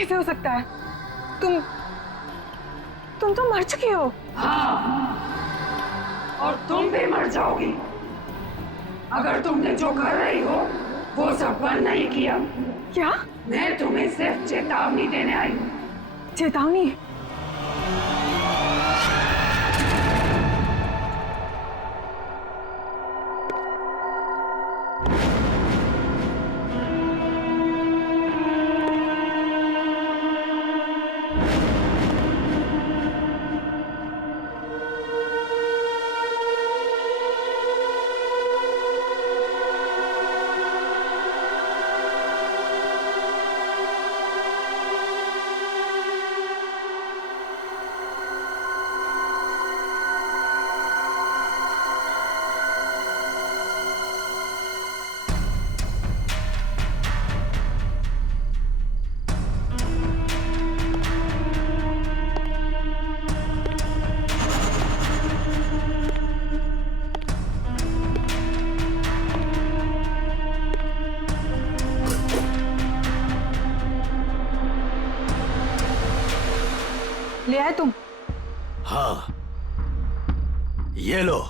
कैसे हो सकता है? तुम तो मर चुकी हो। हाँ, और तुम भी मर जाओगी अगर तुमने जो कर रही हो वो सब बंद नहीं किया। क्या? मैं तुम्हें सिर्फ चेतावनी देने आई हूँ। चेतावनी? ले आए तुम? हाँ, ये लो।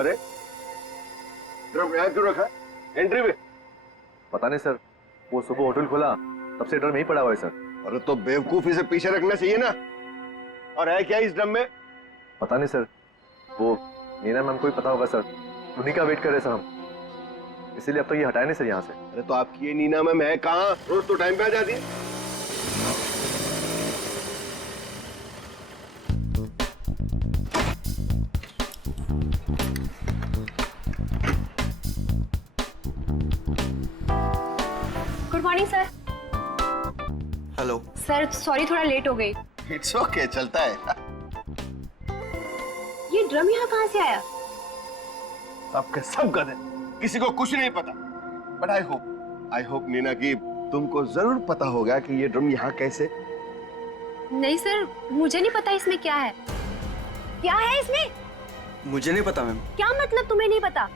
अरे ड्रम यहाँ क्यों रखा? एंट्री में? पता नहीं सर, वो सुबह होटल खोला तब से ड्रम यहीं पड़ा हुआ है सर। अरे तो बेवकूफ इसे पीछे रखना चाहिए ना। और है क्या इस ड्रम में? पता नहीं सर, वो नीना मैम को ही पता होगा सर, उन्हीं का वेट कर रहे सर हम, इसीलिए अब तक ये हटाए नहीं सर यहाँ से। अरे तो आपकी ये नीना मैम है कहाँ? रोज तो टाइम पे आ जाती है। Good morning sir. Hello sir sorry थोड़ा लेट हो गई। इट्स ओके, चलता है। ये ड्रम यहाँ कहाँ से आया? सबके सब गधे, किसी को कुछ नहीं पता। बट आई होप नीना की तुमको जरूर पता होगा कि ये ड्रम यहाँ कैसे। नहीं सर, मुझे नहीं पता इसमें क्या है। क्या है इसमें? मुझे नहीं पता मैम। क्या मतलब तुम्हें नहीं पता?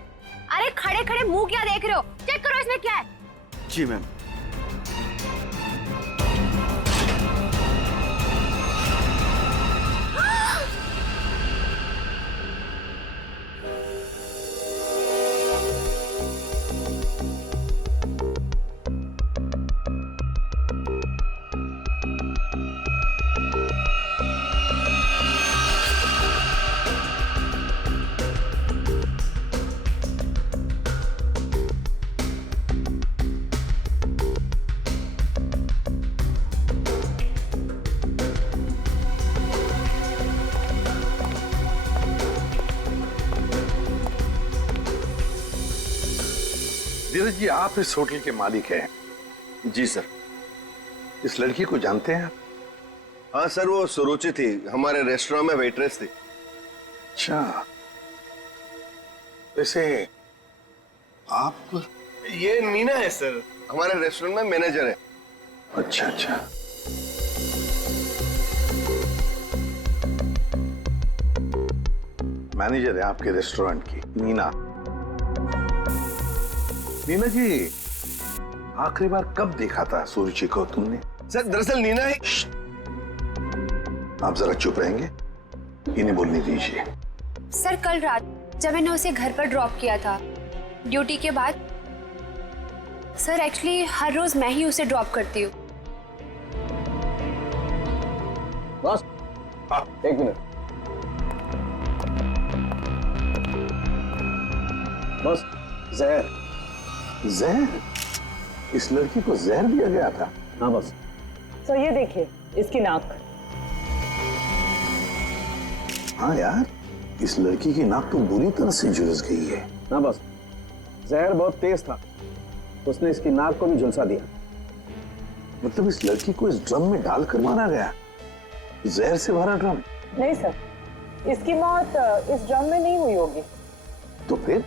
अरे खड़े खड़े मुंह क्या देख रहे हो? चेक करो इसमें क्या है। जी मैम। धीरज जी, आप इस होटल के मालिक हैं? जी सर। इस लड़की को जानते हैं आप? हाँ सर, वो सुरुचि थी, हमारे रेस्टोरेंट में वेट्रेस थी। अच्छा, वैसे आप? ये नीना है सर, हमारे रेस्टोरेंट में मैनेजर है। अच्छा अच्छा। मैनेजर है आपके रेस्टोरेंट की, नीना। नीना जी, आखिरी बार कब देखा था सुरुचि को तुमने? सर दरअसल नीना है। आप जरा चुप रहेंगे, इन्हें बोलने दीजिए। सर कल रात जब मैंने उसे घर पर ड्रॉप किया था ड्यूटी के बाद। सर एक्चुअली हर रोज मैं ही उसे ड्रॉप करती हूँ। बस एक मिनट। बस जहर। जहर? इस लड़की को जहर दिया गया था? हाँ बस। तो ये देखिए इसकी नाक। हाँ यार, इस लड़की की नाक तो बुरी तरह से झुलस गई है। हाँ बस, जहर बहुत तेज था, उसने इसकी नाक को भी झुलसा दिया। मतलब इस लड़की को इस ड्रम में डालकर मारा गया? जहर से भरा ड्रम? नहीं सर, इसकी मौत इस ड्रम में नहीं हुई होगी। तो फिर?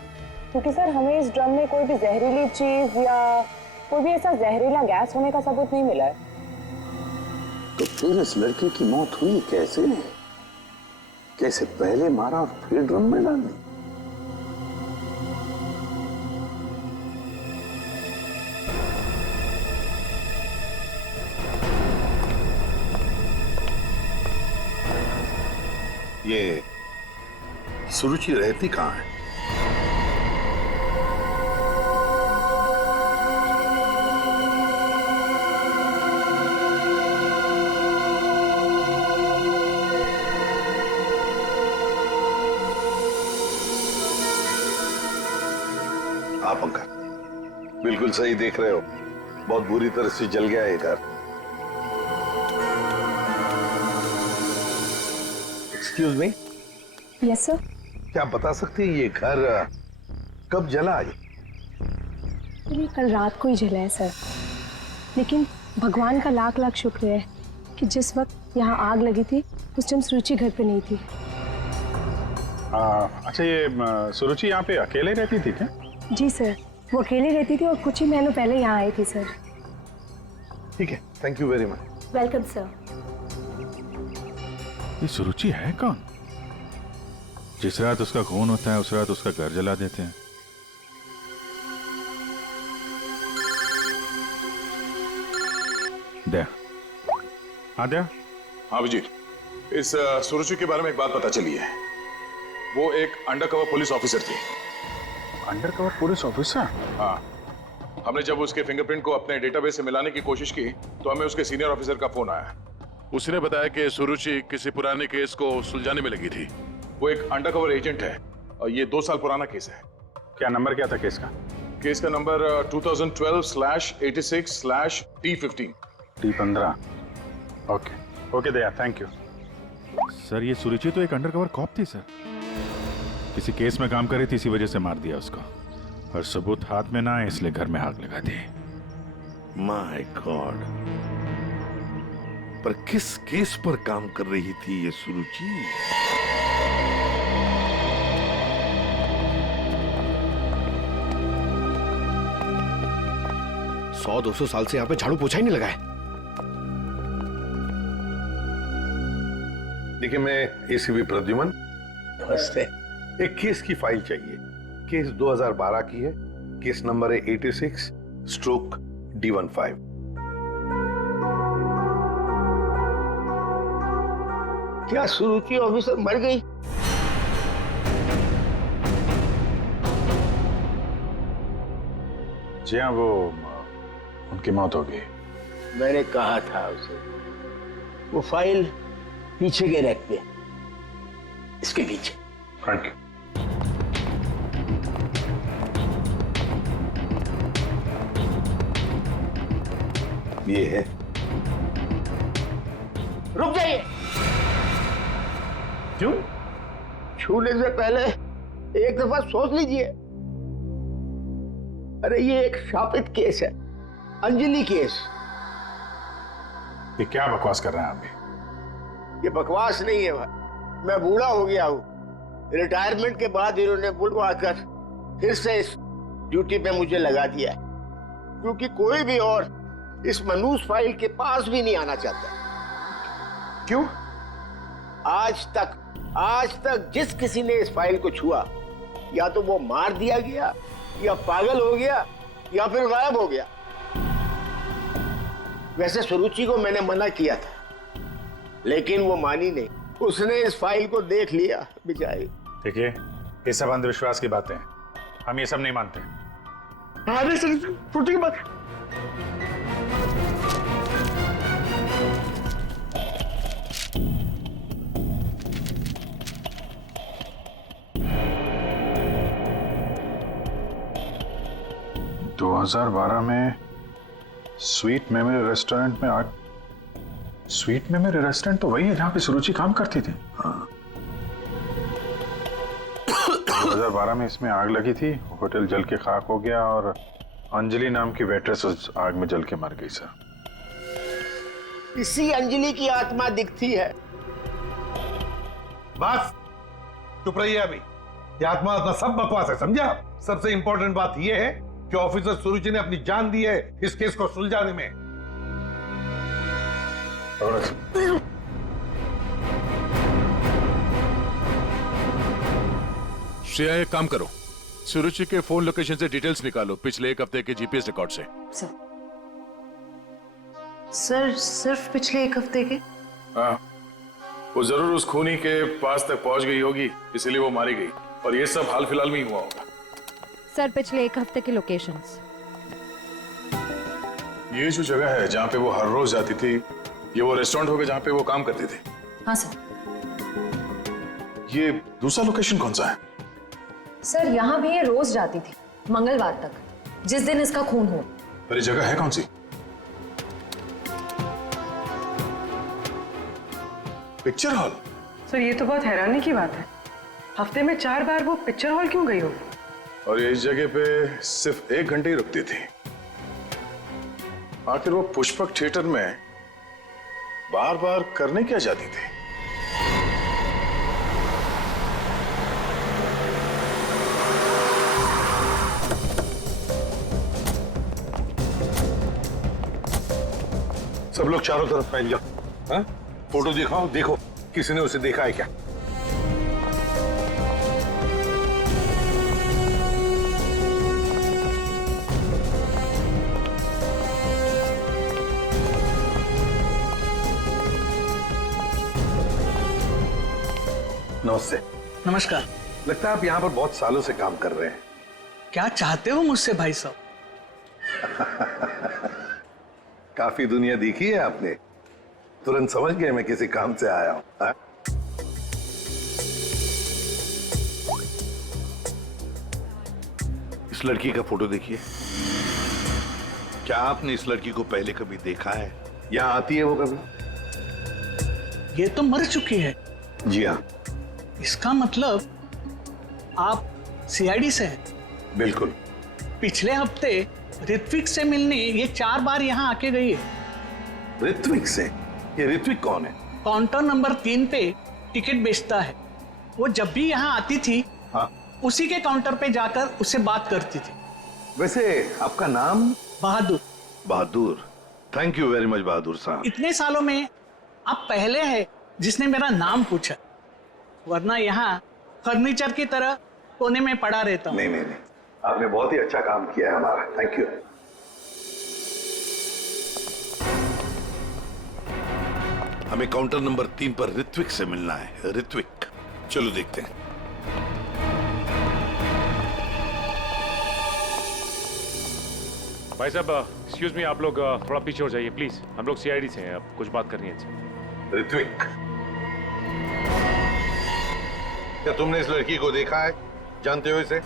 क्योंकि सर हमें इस ड्रम में कोई भी जहरीली चीज या कोई भी ऐसा जहरीला गैस होने का सबूत नहीं मिला है। तो फिर इस लड़की की मौत हुई कैसे? कैसे पहले मारा और फिर ड्रम में डाल दी? ये सुरुचि रहती कहाँ है? आप अंकल बिल्कुल सही देख रहे हो, बहुत बुरी तरह से जल गया है घर। Excuse me. Yes sir. क्या आप बता सकते हैं ये घर कब जला? ये कल रात को ही जला है सर, लेकिन भगवान का लाख लाख शुक्र है कि जिस वक्त यहाँ आग लगी थी उस टाइम सुरुचि घर पे नहीं थी। अच्छा, ये सुरुचि यहाँ पे अकेले रहती थी क्या? जी सर, वो अकेले रहती थी और कुछ ही महीनों पहले यहाँ आई थी सर। ठीक है, thank you very much. Welcome sir. ये सुरुचि है कौन? जिस रात उसका खून होता है उस रात उसका घर जला देते हैं। दया। हाँ दया। हाँ विजय, इस सुरुचि के बारे में एक बात पता चली है। वो एक अंडरकवर पुलिस ऑफिसर थी। Undercover police officer? हाँ, हमने जब उसके फिंगरप्रिंट को अपने डेटाबेस से मिलाने की कोशिश की तो हमें उसके सीनियर ऑफिसर का फोन आया। उसने बताया कि सुरुचि किसी पुराने केस को सुलझाने में लगी थी। वो एक अंडरकवर एजेंट है और ये 2 साल पुराना केस है। क्या नंबर क्या था केस का? केस का number 2012/86/T15। T15। Okay Daya, thank you. Sir ये सुरुचि तो एक अंडरकवर कॉप थी सर। किसी केस में काम कर रही थी, इसी वजह से मार दिया उसको, और सबूत हाथ में ना आए इसलिए घर में आग लगा दी। माय गॉड, पर किस केस पर काम कर रही थी ये सुरुचि? सौ 200 साल से यहाँ पे झाड़ू पोछा ही नहीं लगा है। देखिए, मैं एसीपी प्रद्युमन। नमस्ते। एक केस की फाइल चाहिए। केस 2012 की है, केस नंबर है 86/D15। क्या सुरुचि ऑफिसर मर गई? जी हाँ, वो उनकी मौत हो गई। मैंने कहा था उसे, वो फाइल पीछे के रैक पे, इसके पीछे। Thank you. ये है। रुक जाइए। क्यों? छूने से पहले एक दफा सोच लीजिए। अरे ये एक शापित केस है, अंजलि केस। ये क्या बकवास कर रहे हैं आप भी? ये बकवास नहीं है भाई, मैं बूढ़ा हो गया हूँ। रिटायरमेंट के बाद इन्होंने बुलवा कर फिर से इस ड्यूटी पे मुझे लगा दिया है, क्योंकि कोई भी और इस मनूस फाइल के पास भी नहीं आना चाहता। क्यों? आज तक जिस किसी ने इस फाइल को छुआ, या तो वो मार दिया गया, या पागल हो गया, या फिर गायब हो गया। वैसे सुरुचि को मैंने मना किया था, लेकिन वो मानी नहीं। उसने इस फाइल को देख लिया बेचारी। देखिए, ये सब अंधविश्वास की बातें हैं, हम ये सब नहीं मानते। अरे सर छोटी की बात। दो 2012 में स्वीट मेमोरी रेस्टोरेंट में आग। स्वीट मेमोरी रेस्टोरेंट तो वही है जहां पे सुरुचि काम करती थी। हाँ। 2012 में इसमें आग लगी थी, होटल जल के खाक हो गया और अंजलि नाम की वेट्रेस उस आग में जल के मर गई सर। इसी अंजलि की आत्मा दिखती है। बस चुप रहिए अभी। ये आत्मा आत्मा सब बकवास है, समझा? सबसे इंपॉर्टेंट बात यह है कि ऑफिसर सुरुचि ने अपनी जान दी है इस केस को सुलझाने में। श्रेया एक काम करो, सुरुचि के फोन लोकेशन से डिटेल्स निकालो पिछले एक हफ्ते के जीपीएस रिकॉर्ड से। सर सिर्फ पिछले एक हफ्ते के? हाँ, वो जरूर उस खूनी के पास तक पहुंच गई होगी, इसीलिए वो मारी गई और ये सब हाल फिलहाल में ही हुआ होगा। सर पिछले एक हफ्ते के लोकेशंस। ये जो जगह है जहाँ पे वो हर रोज जाती थी, ये वो रेस्टोरेंट होगा जहाँ पे वो काम करती थी? हाँ सर। ये दूसरा लोकेशन कौन सा है? सर यहाँ भी ये रोज जाती थी, मंगलवार तक, जिस दिन इसका खून हुआ। पर ये जगह है कौन सी? Picture hall. सर ये तो बहुत हैरानी की बात है, हफ्ते में 4 बार वो पिक्चर हॉल क्यों गई होगी? और ये इस जगह पे सिर्फ 1 घंटे ही रुकती थी। आखिर वो पुष्पक थिएटर में बार बार करने क्या जाती थी? सब लोग चारों तरफ फैल जाओ। हाँ? फोटो दिखाओ, देखो किसी ने उसे देखा है क्या? नमस्ते। नमस्कार। लगता है आप यहाँ पर बहुत सालों से काम कर रहे हैं। क्या चाहते हो मुझसे भाई साहब? काफी दुनिया देखी है आपने, तुरंत समझ गए मैं किसी काम से आया हूँ। इस लड़की का फोटो देखिए। क्या आपने इस लड़की को पहले कभी देखा है? यहाँ आती है वो कभी? ये तो मर चुकी है। जी हाँ। इसका मतलब आप सीआईडी से हैं? बिल्कुल। पिछले हफ्ते ऋत्विक से मिलने ये 4 बार यहाँ आके गई है। ऋत्विक से? ये ऋत्विक कौन है? काउंटर नंबर 3 पे टिकट बेचता है। वो जब भी यहाँ आती थी, हाँ, उसी के काउंटर पे जाकर उससे बात करती थी। वैसे आपका नाम? बहादुर। बहादुर, थैंक यू वेरी मच बहादुर साहब। इतने सालों में आप पहले हैं जिसने मेरा नाम पूछा, वरना यहाँ फर्नीचर की तरह कोने में पड़ा रहता हूँ। नहीं नहीं नहीं, आपने बहुत ही अच्छा काम किया है हमारा, थैंक यू। हमें काउंटर नंबर 3 पर ऋत्विक से मिलना है। ऋत्विक, चलो देखते हैं। भाई साहब एक्सक्यूज मी, आप लोग थोड़ा पीछे हो जाइए प्लीज, हम लोग सीआईडी से हैं, अब कुछ बात करनी है इनसे। ऋत्विक, क्या तुमने इस लड़की को देखा है? जानते हो इसे?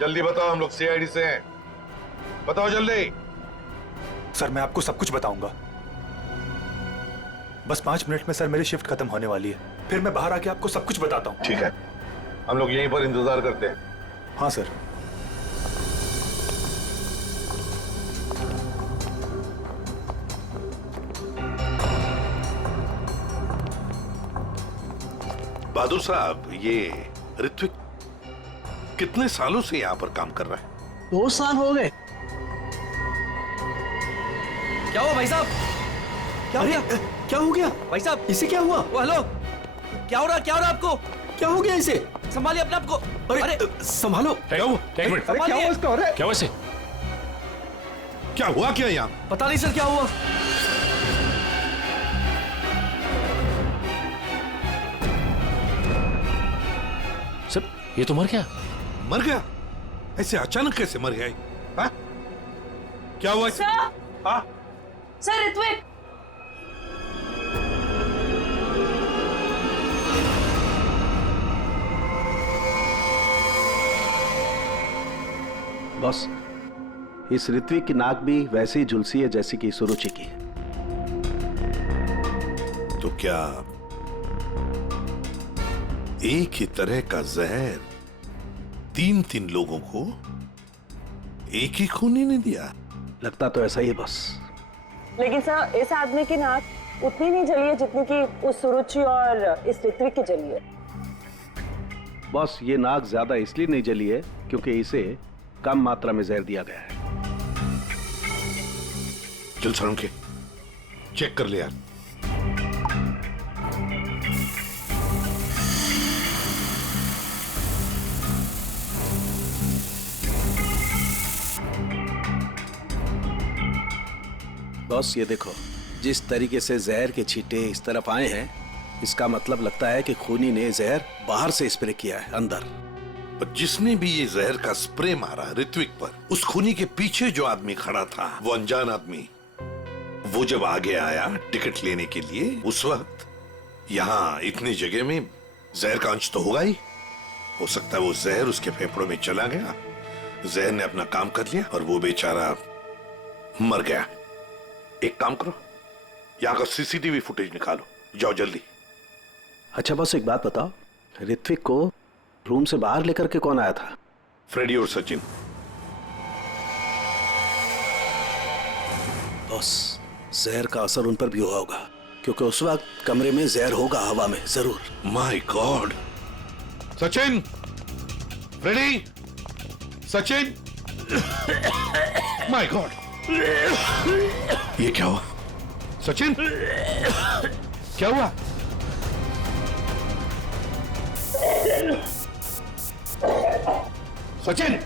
जल्दी बताओ, हम लोग सीआईडी से हैं, बताओ जल्दी। सर मैं आपको सब कुछ बताऊंगा, बस 5 मिनट में सर मेरी शिफ्ट खत्म होने वाली है, फिर मैं बाहर आके आपको सब कुछ बताता हूँ। ठीक है, हम लोग यहीं पर इंतजार करते हैं। हाँ सर। बहादुर साहब, ये ऋत्विक कितने सालों से यहाँ पर काम कर रहा है? 2 साल हो गए। क्या हुआ भाई साहब? क्या हो गया? क्या हो गया भाई साहब? इसे क्या हुआ? हेलो, क्या हो रहा? क्या हो रहा आपको? क्या हो गया इसे? संभालिए अपने आप को। अरे संभालो। क्या हुआ? एक मिनट, क्या हुआ इसको? अरे क्या हुआ इसे? क्या हुआ क्या यहाँ? पता नहीं सर क्या हुआ। ये तो मर गया। मर गया? ऐसे अचानक कैसे मर गया? हाँ? क्या हुआ? हाँ? सर ऋत्विक, बॉस, इस ऋत्विक की नाक भी वैसी झुलसी है जैसी कि सुरुचि की। तो क्या एक ही तरह का जहर तीन तीन लोगों को एक ही खूनी ने दिया? लगता तो ऐसा ही है बॉस। लेकिन सर, इस आदमी की नाक उतनी नहीं जली है जितनी कि उस सुरुचि और इस ऋत्विक की जली है। बॉस, ये नाक ज्यादा इसलिए नहीं जली है क्योंकि इसे कम मात्रा में जहर दिया गया है। चल सर, उनके चेक कर ले यार। बॉस, ये देखो, जिस तरीके से जहर के छींटे इस तरफ आए हैं, इसका मतलब लगता है कि खूनी ने जहर बाहर से स्प्रे किया है अंदर। पर जिसने भी ये जहर का स्प्रे मारा ऋत्विक पर, उस खूनी के पीछे जो आदमी खड़ा था, वो अनजान आदमी, वो जब आगे आया टिकट लेने के लिए, उस वक्त यहाँ इतनी जगह में जहर का अंश तो होगा ही। हो सकता है वो जहर उसके फेफड़ों में चला गया, जहर ने अपना काम कर लिया और वो बेचारा मर गया। एक काम करो, यहाँ का सीसीटीवी फुटेज निकालो, जाओ जल्दी। अच्छा बॉस, एक बात बताओ, ऋत्विक को रूम से बाहर लेकर के कौन आया था? फ्रेडी और सचिन। बॉस, जहर का असर उन पर भी हुआ होगा क्योंकि उस वक्त कमरे में जहर होगा हवा में जरूर। My god! Sachin, Freddie, Sachin, my god! ये क्या हुआ? सचिन, क्या हुआ? सचिन!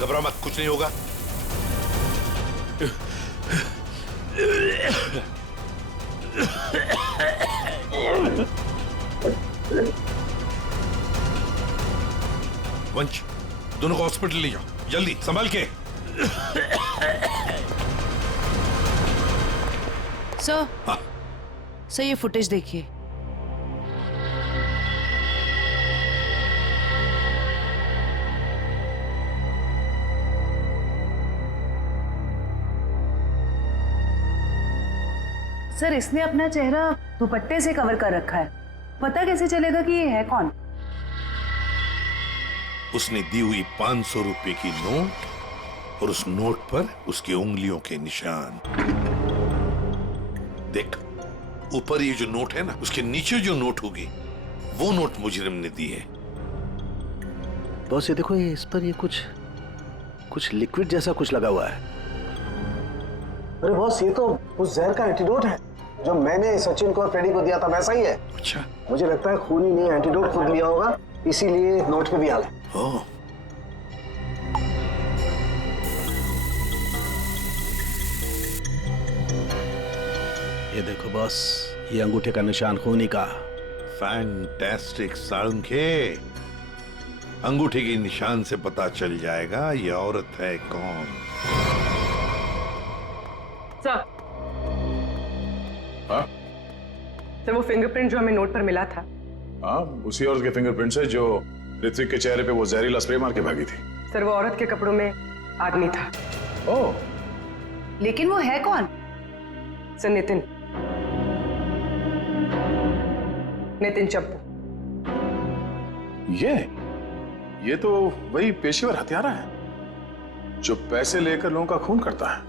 घबरा मत, कुछ नहीं होगा। वंश, दोनों को हॉस्पिटल ले जाओ जल्दी, संभाल के। सर, सर ये फुटेज देखिए। सर, इसने अपना चेहरा दुपट्टे से कवर कर रखा है, पता कैसे चलेगा कि ये है कौन? उसने दी हुई 500 रुपए की नोट और उस नोट पर उसकी उंगलियों के निशान। देख, ऊपर ये जो नोट है ना, उसके नीचे जो नोट होगी वो नोट मुजरिम ने दी है। बॉस, ये देखो, ये इस पर ये कुछ लिक्विड जैसा कुछ लगा हुआ है। अरे बॉस, ये तो उस जहर का एंटीडोट है जो मैंने सचिन को और फ्रेडी को दिया था, वैसा ही है। अच्छा, मुझे लगता है खूनी ने एंटीडोट खुद लिया होगा, इसीलिए नोट पे भी आ गया। ओह, ये देखो बॉस, ये अंगूठे का निशान खूनी का। फैंटास्टिक साळुंखे। अंगूठे के निशान से पता चल जाएगा ये औरत है कौन। सर, हाँ? सर, वो फिंगरप्रिंट जो हमें नोट पर मिला था, हाँ, उसी औरत के फिंगरप्रिंट्स है जो ऋत्विक के चेहरे पे वो जहरीला स्प्रे मार के भागी थी। सर, वो औरत के कपड़ों में आदमी था। ओह, लेकिन वो है कौन? सर, नितिन चप्पू। ये तो वही पेशेवर हत्यारा है जो पैसे लेकर लोगों का खून करता है।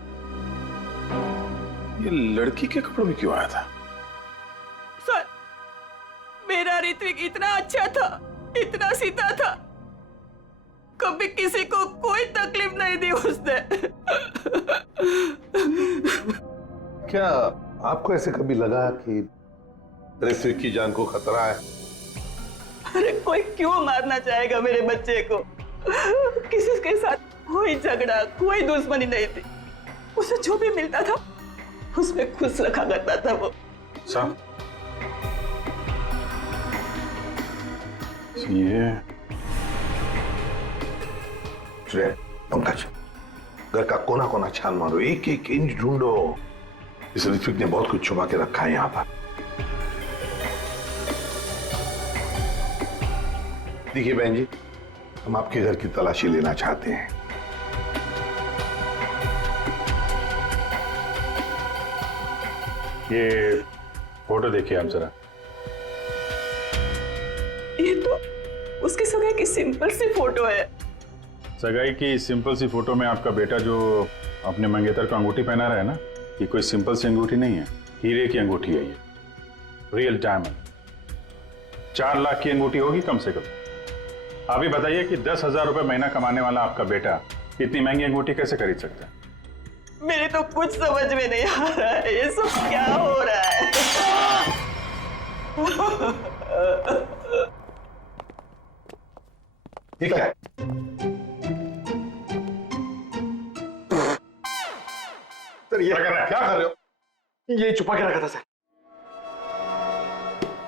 ये लड़की के कपड़ों में क्यों आया था? सर, मेरा ऋत्विक इतना अच्छा था, इतना सीधा था, कभी किसी को कोई तकलीफ नहीं दी उसने। क्या आपको ऐसे कभी लगा कि ऋत्विक की जान को खतरा है? अरे कोई क्यों मारना चाहेगा मेरे बच्चे को? किसी के साथ कोई झगड़ा, कोई दुश्मनी नहीं थी, उसे जो भी मिलता था उसमें खुश रखा करता था वो। साहब ये पंकज, घर का कोना कोना छान मारो, एक एक इंच ढूंढो। इस ऋत्विक ने बहुत कुछ छुपा के रखा है यहाँ पर। देखिए बहन जी, हम आपके घर की तलाशी लेना चाहते हैं। ये फोटो देखिए आप जरा। ये तो उसकी सगाई की सिंपल सी फोटो है। सगाई की सिंपल सी फोटो में आपका बेटा जो अपने मंगेतर को अंगूठी पहना रहा है ना, ये कोई सिंपल सी अंगूठी नहीं है, हीरे की अंगूठी है ये, रियल डायमंड। 4 लाख की अंगूठी होगी कम से कम। आप ही बताइए कि 10,000 रुपए महीना कमाने वाला आपका बेटा इतनी महंगी अंगूठी कैसे खरीद सकता है? मेरे तो कुछ समझ में नहीं आ रहा है, ये सब क्या हो रहा है? ठीक है, सर ये क्या कर रहे हो? ये छुपा के रखा था सर।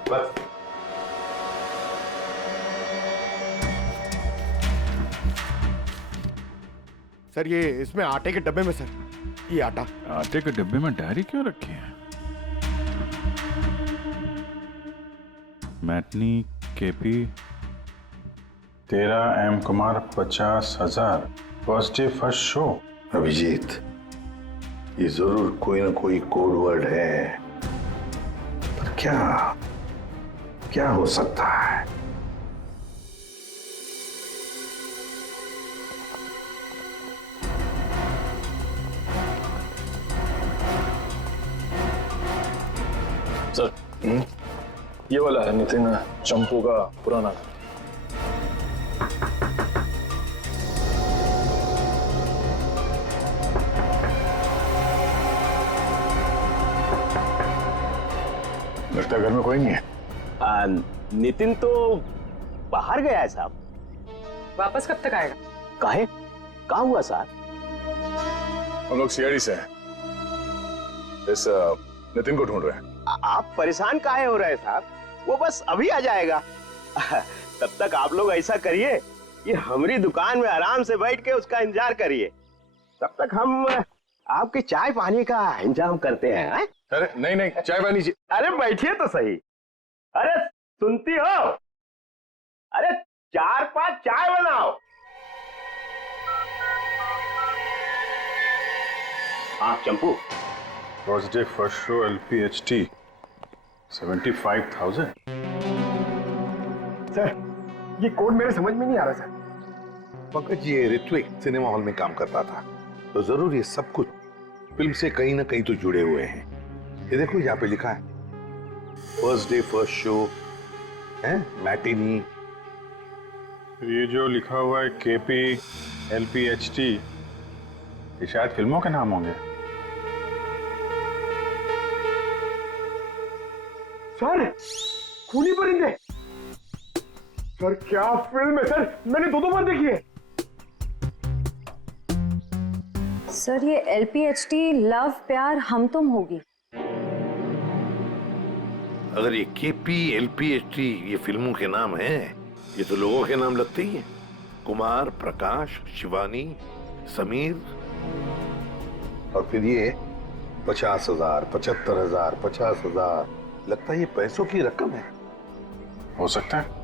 बस सर ये इसमें आटे के डब्बे में सर, ये आटा। आटे के डब्बे में डायरी क्यों रखी है? मैटनी केपी 13 M Kumar 50,000 first day first show. Abhijeet, ये जरूर कोई ना कोई कोड वर्ड है, पर क्या क्या हो सकता है? सर ये वाला है नितिन चंपू का पुराना। लगता है घर में कोई नहीं है। नितिन तो बाहर गया है साहब। वापस कब तक आएगा? काहे? कहाँ हुआ साहब? हम लोग सीआईडी से हैं, इस नितिन को ढूंढ रहे हैं। आप परेशान काहे हो रहे हैं साहब? वो बस अभी आ जाएगा। तब तक आप लोग ऐसा करिए कि हमारी दुकान में आराम से बैठ के उसका इंतजार करिए, तब तक हम आपके चाय पानी का इंतजाम करते हैं। अरे नहीं नहीं, चाय पानी जी। अरे बैठिए तो सही। अरे सुनती हो? अरे 4-5 चाय बनाओ। हाँ Champu, first day first show LPHT 75,000। Sir ये कोड मेरे समझ में नहीं आ रहा सर। पंकज, ये ऋत्विक सिनेमा हॉल में काम करता था, तो जरूर ये सब कुछ फिल्म से कहीं ना कहीं तो जुड़े हुए हैं। ये देखो यहाँ पे लिखा है फर्स्ट डे फर्स्ट शो है, मैटिनी। ये जो लिखा हुआ है KP LPHT, ये शायद फिल्मों के नाम होंगे। सर खूनी परिंदे, सर क्या फिल्म है सर, मैंने 2 बार देखी है। सर ये LPHT लव प्यार हम तुम होगी। अगर ये KP LPHT ये फिल्मों के नाम हैं, ये तो लोगों के नाम लगते ही हैं। कुमार, प्रकाश, शिवानी, समीर, और फिर ये 50,000, 75,000, 50,000, लगता है ये पैसों की रकम है। हो सकता है।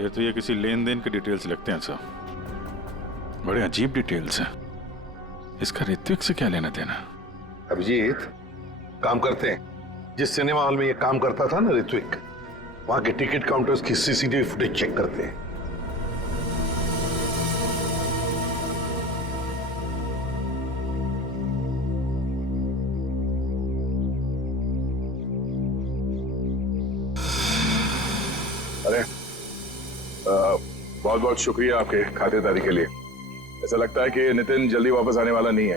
ये तो ये किसी लेन देन के डिटेल्स लगते हैं सर, बड़े अजीब डिटेल्स हैं। इसका ऋत्विक से क्या लेना देना? अभिजीत, काम करते हैं, जिस सिनेमा हॉल में ये काम करता था ना ऋत्विक, वहां के टिकट काउंटर्स की CCTV फुटेज चेक करते हैं। अरे बहुत बहुत शुक्रिया आपके खातिरदारी के लिए। ऐसा लगता है कि नितिन जल्दी वापस आने वाला नहीं है।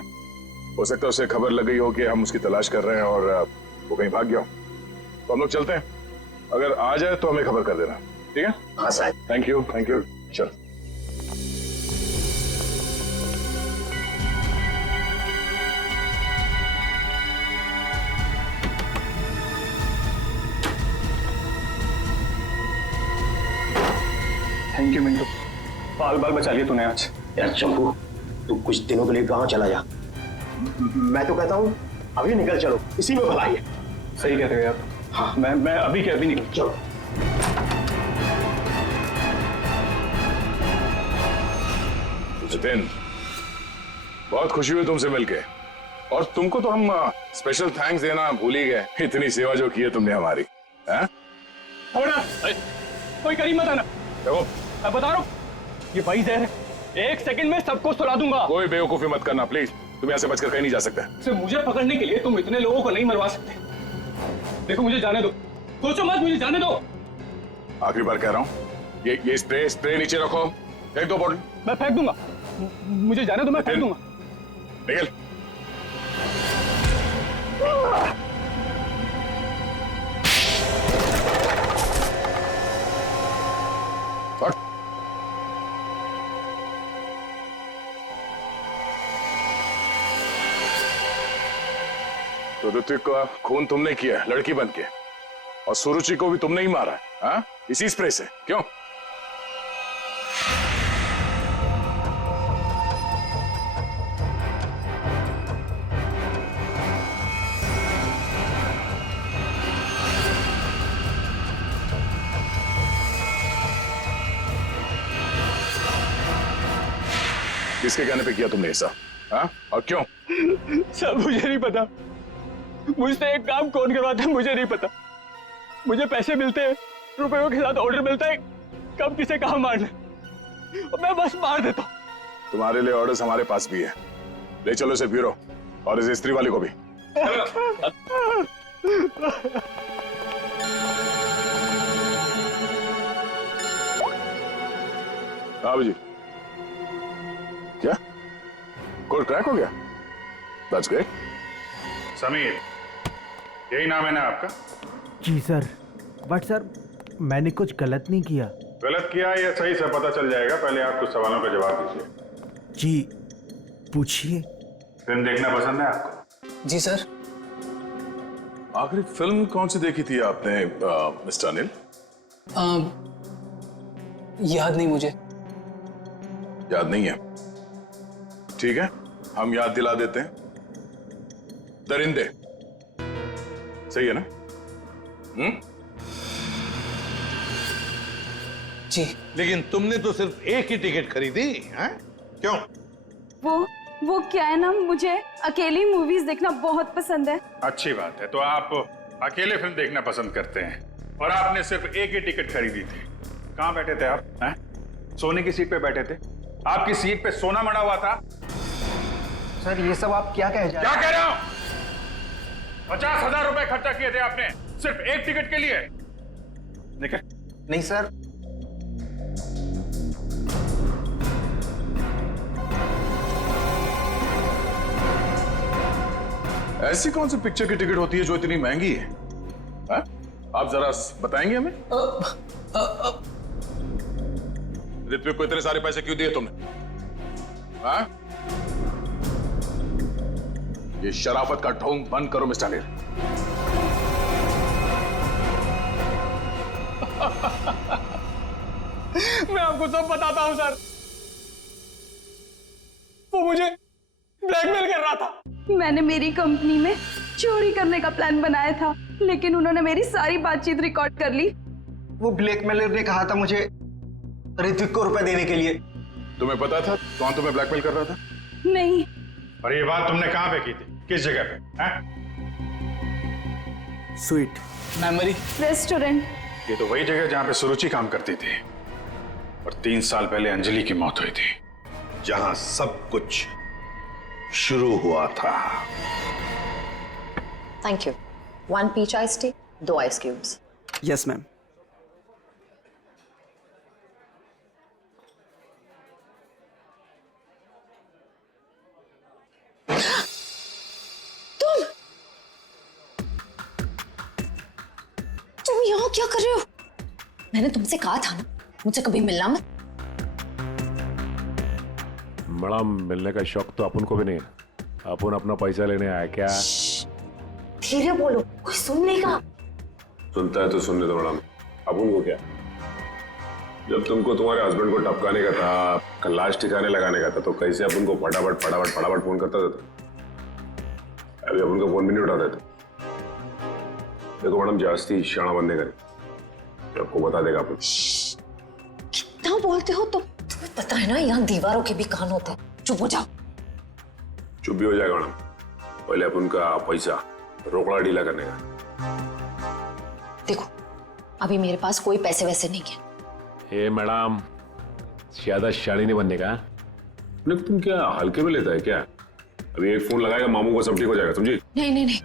हो सकता है उसे खबर लग गई हो कि हम उसकी तलाश कर रहे हैं और वो कहीं भाग गया हो। तो हम लोग चलते हैं, अगर आ जाए तो हमें खबर कर देना, ठीक है? हाँ साहब। थैंक यू, चल। थैंक यू मिंटू, बाल बाल बचा लिया तूने आज। यार चंपू, तू कुछ दिनों के लिए गांव चला जा। मैं तो कहता हूँ अभी निकल चलो, इसी में भलाई है। सही कह रहे हो यार। हाँ, मैं अभी के अभी निकल। चलो। जितेन, बहुत खुशी हुई तुमसे मिलके, और तुमको तो हम स्पेशल थैंक्स देना भूल ही गए, इतनी सेवा जो की है तुमने हमारी। कोई करीब मत आना। देखो, मैं बता रहा हूँ, ये वही जहर है, एक सेकंड में सबको सुला दूंगा। कोई बेवकूफी मत करना प्लीज, तुम यहाँ से बचकर कहीं नहीं जा सकते। सिर्फ मुझे पकड़ने के लिए तुम इतने लोगों को नहीं मरवा सकते। देखो मुझे जाने दो, सोचो मत, मुझे जाने दो। आखिरी बार कह रहा हूँ, ये स्प्रे नीचे रखो, फेंक दो बोतल। मैं फेंक दूंगा, मुझे जाने दो, मैं फेंक दूंगा। निकल। तो ऋत्विक का खून तुमने किया लड़की बन के, और सुरुचि को भी तुमने ही मारा, हाँ? इसी स्प्रे से, क्यों? किसके कहने पे किया तुमने ऐसा, हाँ? और क्यों? सब मुझे नहीं पता, मुझसे एक काम कौन करवाता है मुझे नहीं पता। मुझे पैसे मिलते हैं, रुपयों के साथ ऑर्डर मिलता है, कब किसे कहाँ मारना, और मैं बस मार देता हूँ। तुम्हारे लिए ऑर्डर्स हमारे पास भी है, ले चलो इसे ब्यूरो, और इस स्त्री वाले को भी। हाँ जी, क्या कोड क्रैक हो गया? That's great. समीर, यही नाम है ना आपका? जी सर, बट सर मैंने कुछ गलत नहीं किया। गलत किया या सही से पता चल जाएगा, पहले आप कुछ सवालों का जवाब दीजिए। जी पूछिए। फिल्म देखना पसंद है आपको? जी सर। आखिरी फिल्म कौन सी देखी थी आपने मिस्टर अनिल? याद नहीं मुझे। याद नहीं है? ठीक है, हम याद दिला देते हैं। दरिंदे, सही है ना? जी। लेकिन तुमने तो सिर्फ एक ही टिकट खरीदी, हैं? क्यों? वो क्या है ना, मुझे अकेली मूवीज देखना बहुत पसंद है। अच्छी बात है, तो आप अकेले फिल्म देखना पसंद करते हैं, और आपने सिर्फ एक ही टिकट खरीदी थी। कहाँ बैठे थे आप, हैं? सोने की सीट पे बैठे थे? आपकी सीट पे सोना मड़ा हुआ था? सर ये सब आप क्या कह क्या कह रहे हो? 50,000 रुपए खर्चा किए थे आपने सिर्फ एक टिकट के लिए। निकल। नहीं सर। ऐसी कौन सी पिक्चर की टिकट होती है जो इतनी महंगी है? हा? आप जरा बताएंगे हमें? ऋत्विक को इतने सारे पैसे क्यों दिए तुमने? हा? ये शराफत का ढोंग बंद करो मिस्टर अनिल। मैं आपको सब बताता हूं सर, वो मुझे ब्लैकमेल कर रहा था। मैंने मेरी कंपनी में चोरी करने का प्लान बनाया था, लेकिन उन्होंने मेरी सारी बातचीत रिकॉर्ड कर ली। वो ब्लैकमेलर ने कहा था मुझे ऋत्विक को रुपए देने के लिए। तुम्हें पता था कौन तुम्हें ब्लैकमेल कर रहा था? नहीं। और ये बात तुमने कहां पे की थी, किस जगह पे? Sweet memory restaurant. ये तो वही जगह जहां पे सुरुचि काम करती थी, और 3 साल पहले अंजलि की मौत हुई थी। जहां सब कुछ शुरू हुआ था। Thank you. 1 peach ice tea, 2 ice cubes. Yes ma'am. तुम यहाँ क्या कर रहे हो? मैंने तुमसे कहा था ना, मुझसे कभी मिलना मत। मैडम, मिलने का शौक तो अपन को भी नहीं है, अपन अपना पैसा लेने आया क्या? धीरे बोलो, कोई सुन लेगा। सुनता है तो सुनने दो मैडम, अब उनको क्या? जब तुमको तुम्हारे हस्बैंड को टपकाने का था, लाश ठिकाने लगाने का था, तो कैसे अपन को फटाफट फोन करता था? अभी अपन का फोन भी नहीं उठाते थे। देखो मैडम, जास्ती शाणा बनने का आपको बता देगा अपन। कितना बोलते हो तुम? तुम्हें पता है ना यहाँ दीवारों के भी कान होते हैं। चुप हो जाओ। चुप भी हो जाएगा मैडम, पहले अपन का पैसा रोकड़ा ढीला करने का। देखो अभी मेरे पास कोई पैसे वैसे नहीं है। ए मैडम, ज्यादा शाड़ी नहीं बनने का। तुम क्या हल्के में लेता है क्या? अभी एक फोन लगाएगा मामू को सब ठीक हो जाएगा, समझी? नहीं नहीं नहीं,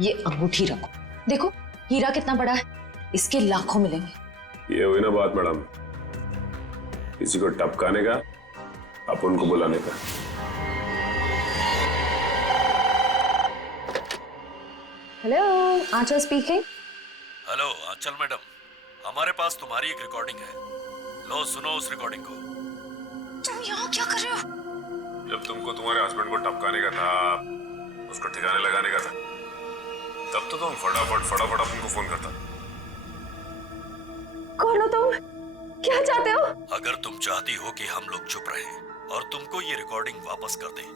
ये अंगूठी रखो। देखो हीरा कितना बड़ा है, इसके लाखों मिलेंगे। ये हुई ना बात मैडम, किसी को टपकाने का, अपन को बुलाने का। हेलो, आंचल स्पीकिंग। हेलो आंचल मैडम, हमारे पास तुम्हारी एक रिकॉर्डिंग है। लो सुनो उस रिकॉर्डिंग को। तुम यहाँ क्या कर रहे हो? जब तुमको तुम्हारे हस्बैंड को टपकाने का था, उसको ठिकाने लगाने का था, तब तो तुम फटाफट अपन को फोन करता। कौन हो तुम? क्या चाहते हो? अगर तुम चाहती हो कि हम लोग चुप रहें और तुमको ये रिकॉर्डिंग वापस कर दें,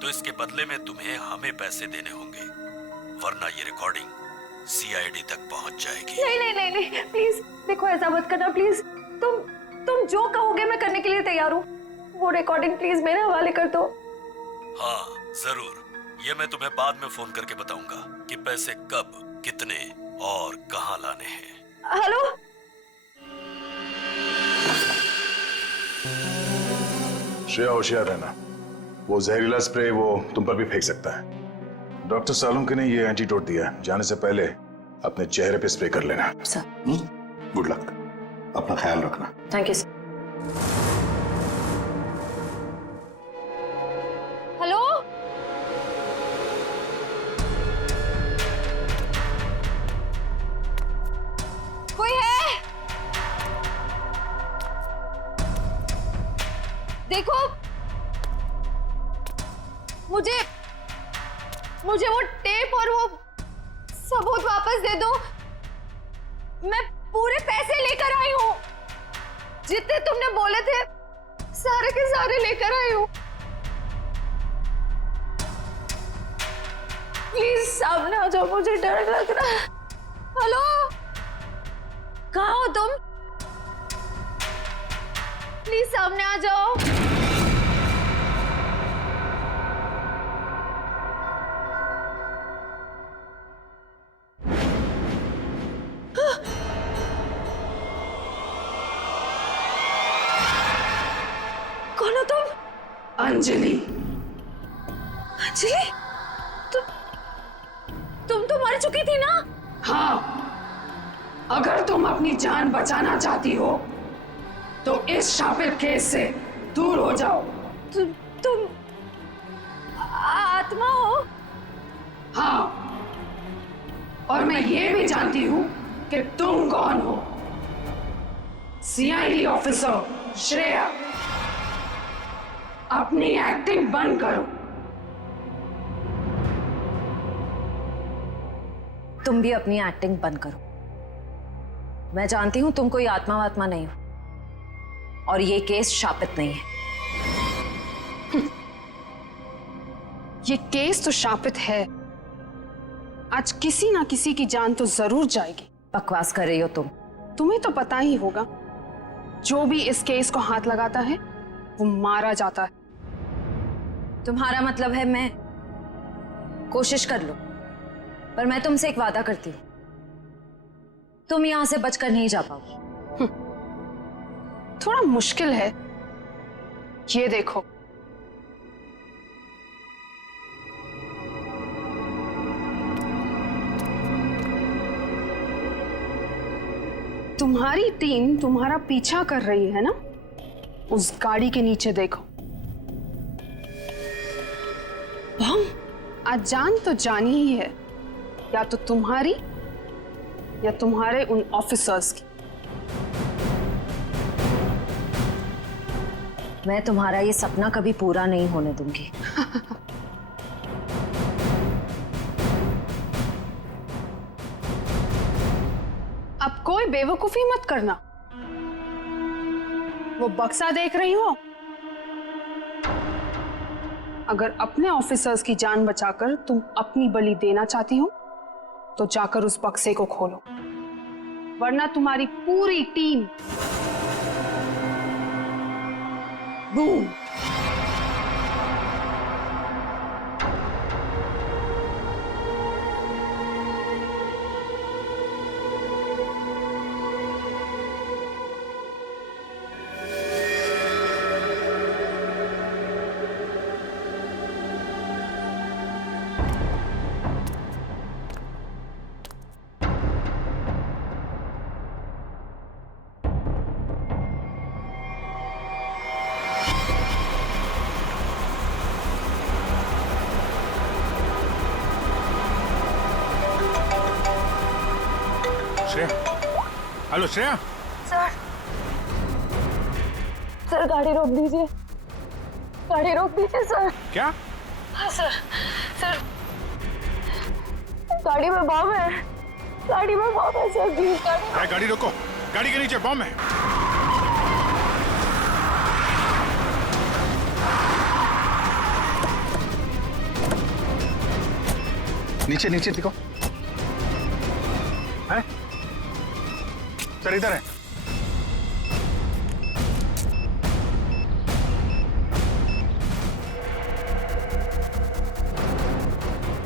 तो इसके बदले में तुम्हें हमें पैसे देने होंगे, वरना ये रिकॉर्डिंग सीआईडी तक पहुंच जाएगी। नहीं नहीं नहीं नहीं, प्लीज देखो ऐसा मत करना प्लीज। तुम जो कहोगे मैं करने के लिए तैयार हूँ। वो रिकॉर्डिंग प्लीज मेरे हवाले कर दो। हाँ जरूर, ये मैं तुम्हें बाद में फोन करके बताऊंगा कि पैसे कब, कितने और कहाँ लाने हैं। हेलो, श्रेया होशियार रहना, वो जहरीला स्प्रे वो तुम पर भी फेंक सकता है। डॉक्टर सालुंके ने ये एंटीडोट दिया, जाने से पहले अपने चेहरे पे स्प्रे कर लेना। गुड लक, अपना ख्याल रखना। Thank you sir. हेलो, कोई है? देखो मुझे वो टेप और वो सबूत वापस दे दो। मैं पूरे पैसे लेकर आई हूँ, जितने तुमने बोले थे सारे के सारे लेकर आई हूँ। प्लीज सामने आ जाओ, मुझे डर लग रहा है। हेलो, कहाँ हो तुम? प्लीज सामने आ जाओ। कौन हो तुम? अंजलि। अंजलि, तुम तो मर चुकी थी ना? हाँ, अगर तुम अपनी जान बचाना चाहती हो तो इस शापित केस से दूर हो जाओ। तुम आत्मा हो? हाँ, और मैं ये भी जानती हूँ कि तुम कौन हो। सीआईडी ऑफिसर श्रेया, अपनी एक्टिंग बंद करो। तुम भी अपनी एक्टिंग बंद करो। मैं जानती हूं तुम कोई आत्मा वात्मा नहीं हो, और ये केस शापित नहीं है। ये केस तो शापित है। आज किसी ना किसी की जान तो जरूर जाएगी। बकवास कर रही हो तुम। तुम्हें तो पता ही होगा, जो भी इस केस को हाथ लगाता है वो मारा जाता है। तुम्हारा मतलब है मैं कोशिश कर लूं, पर मैं तुमसे एक वादा करती हूं, तुम यहां से बचकर नहीं जा पाओगी। थोड़ा मुश्किल है। ये देखो, तुम्हारी टीम तुम्हारा पीछा कर रही है ना? उस गाड़ी के नीचे देखो। बम। आज जान तो जानी ही है, या तो तुम्हारी या तुम्हारे उन ऑफिसर्स की। मैं तुम्हारा ये सपना कभी पूरा नहीं होने दूंगी। कोई बेवकूफी मत करना। वो बक्सा देख रही हो? अगर अपने ऑफिसर्स की जान बचाकर तुम अपनी बलि देना चाहती हो तो जाकर उस बक्से को खोलो, वरना तुम्हारी पूरी team boom. Hello Shreya. Sir गाड़ी रोक दीजिए, गाड़ी रोक दीजिए सर। क्या? हाँ सर, गाड़ी में बम है, गाड़ी में बम है सर, प्लीज गाड़ी रोको, गाड़ी के नीचे बम है। नीचे नीचे दिखो। है सर, इधर है।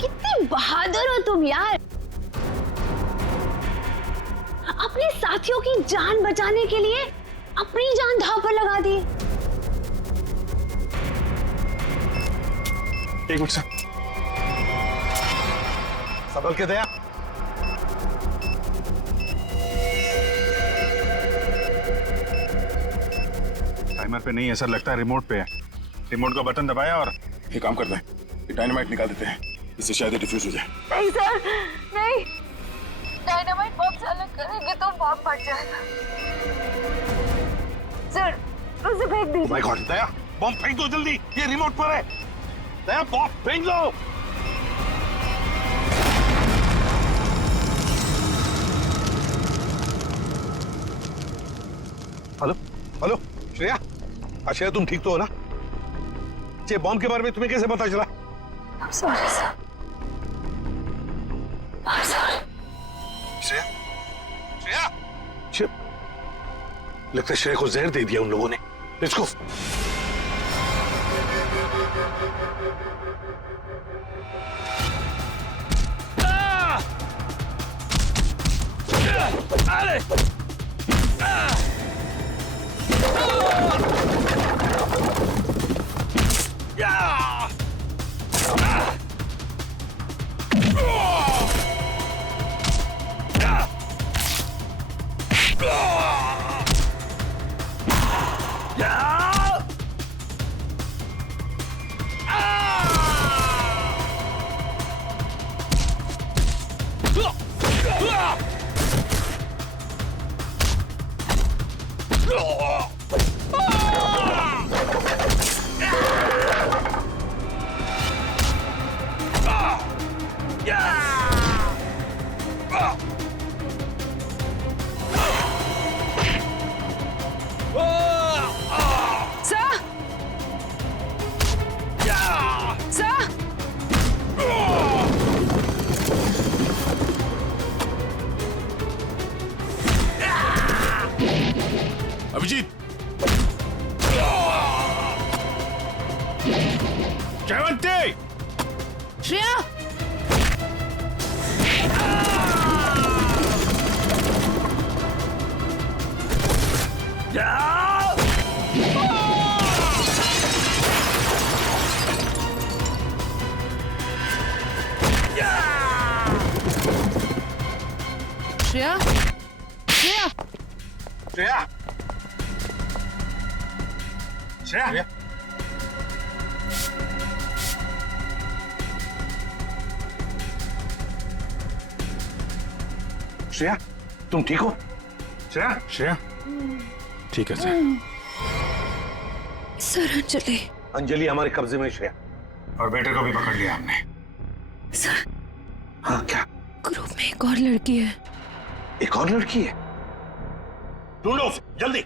कितने बहादुर हो तुम यार, अपने साथियों की जान बचाने के लिए अपनी जान दांव पर लगा दी। एक मिनट सर, संभल के दया। टाइमर पे नहीं है सर, लगता है रिमोट पे है। रिमोट का बटन दबाया और ये काम करते हैं, ये डायनामाइट निकाल देते हैं, इससे शायद डिफ्यूज हो जाए। नहीं सर, नहीं, डायनामाइट बम से अलग करेंगे तो बम फट जाएगा। सर उसे फेंक दीजिए। माय गॉड, दया बम फेंक दो जल्दी, ये रिमोट पर है। दया बम फेंक दो। हेलो हेलो श्रेया, श्रेया तुम ठीक तो हो ना? ये बॉम्ब के बारे में तुम्हें कैसे पता चला? I'm sorry sir, I'm sorry। Shreya, Shreya, लगता है श्रेया को जहर दे दिया उन लोगों ने। Let's go. अभिजीत, जयवंती, श्रेया, श्रेया, श्रेया, श्रेया, श्रेया, श्रेया तुम ठीक हो? श्रेया, श्रेया ठीक है सर। सर अंजलि, अंजलि हमारे कब्जे में। श्रेया और बेटे को भी पकड़ लिया हमने। सर हाँ क्या? ग्रुप में एक और लड़की है। एक और लड़की है? ढूंढो जल्दी।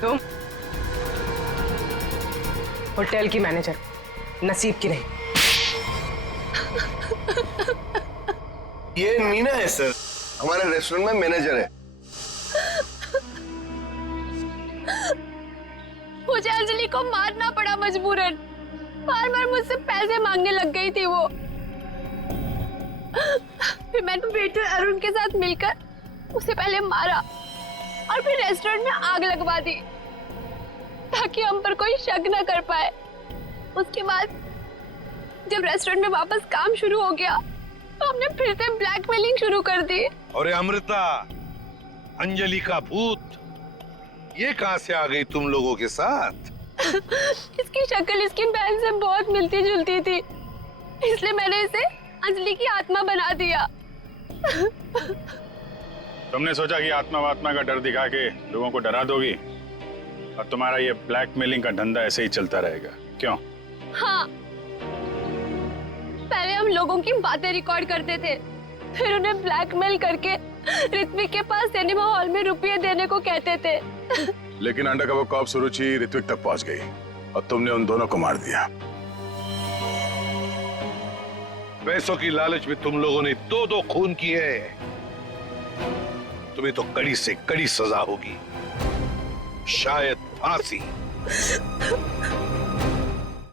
तुम होटल की मैनेजर, नसीब की नहीं। ये मीना है सर, हमारे रेस्टोरेंट में मैनेजर है। मुझे अंजलि को मारना पड़ा मजबूरन। बार बार मुझसे पैसे मांगने लग गई थी वो। फिर मैंने वेटर अरुण के साथ मिलकर उसे पहले मारा और फिर रेस्टोरेंट में आग लगवा दी ताकि हम पर कोई शक न कर पाए। उसके बाद जब रेस्टोरेंट में वापस काम शुरू हो गया तो हमने फिर से ब्लैकमेलिंग शुरू कर दी। अरे अमृता, अंजलि का भूत ये कहां से आ गई तुम लोगों के साथ? इसकी शक्ल इसकी बहन से बहुत मिलती जुलती थी, इसलिए मैंने इसे अंजलि की आत्मा बना दिया। तुमने सोचा कि आत्मा वात्मा का डर दिखा के लोगों को डरा दोगी और तुम्हारा ये ब्लैकमेलिंग का धंधा ऐसे ही चलता रहेगा, क्यों? हाँ, पहले हम लोगों की बातें रिकॉर्ड करते थे, फिर उन्हें ब्लैकमेल करके ऋत्विक के पास सिनेमा हॉल में रुपये देने को कहते थे। लेकिन अंडरकवर कॉप सुरुचि ऋत्विक तक पहुंच गई और तुमने उन दोनों को मार दिया। पैसों की लालच में तुम लोगों ने दो खून किए। तुम्हें तो कड़ी से कड़ी सजा होगी, शायद फांसी।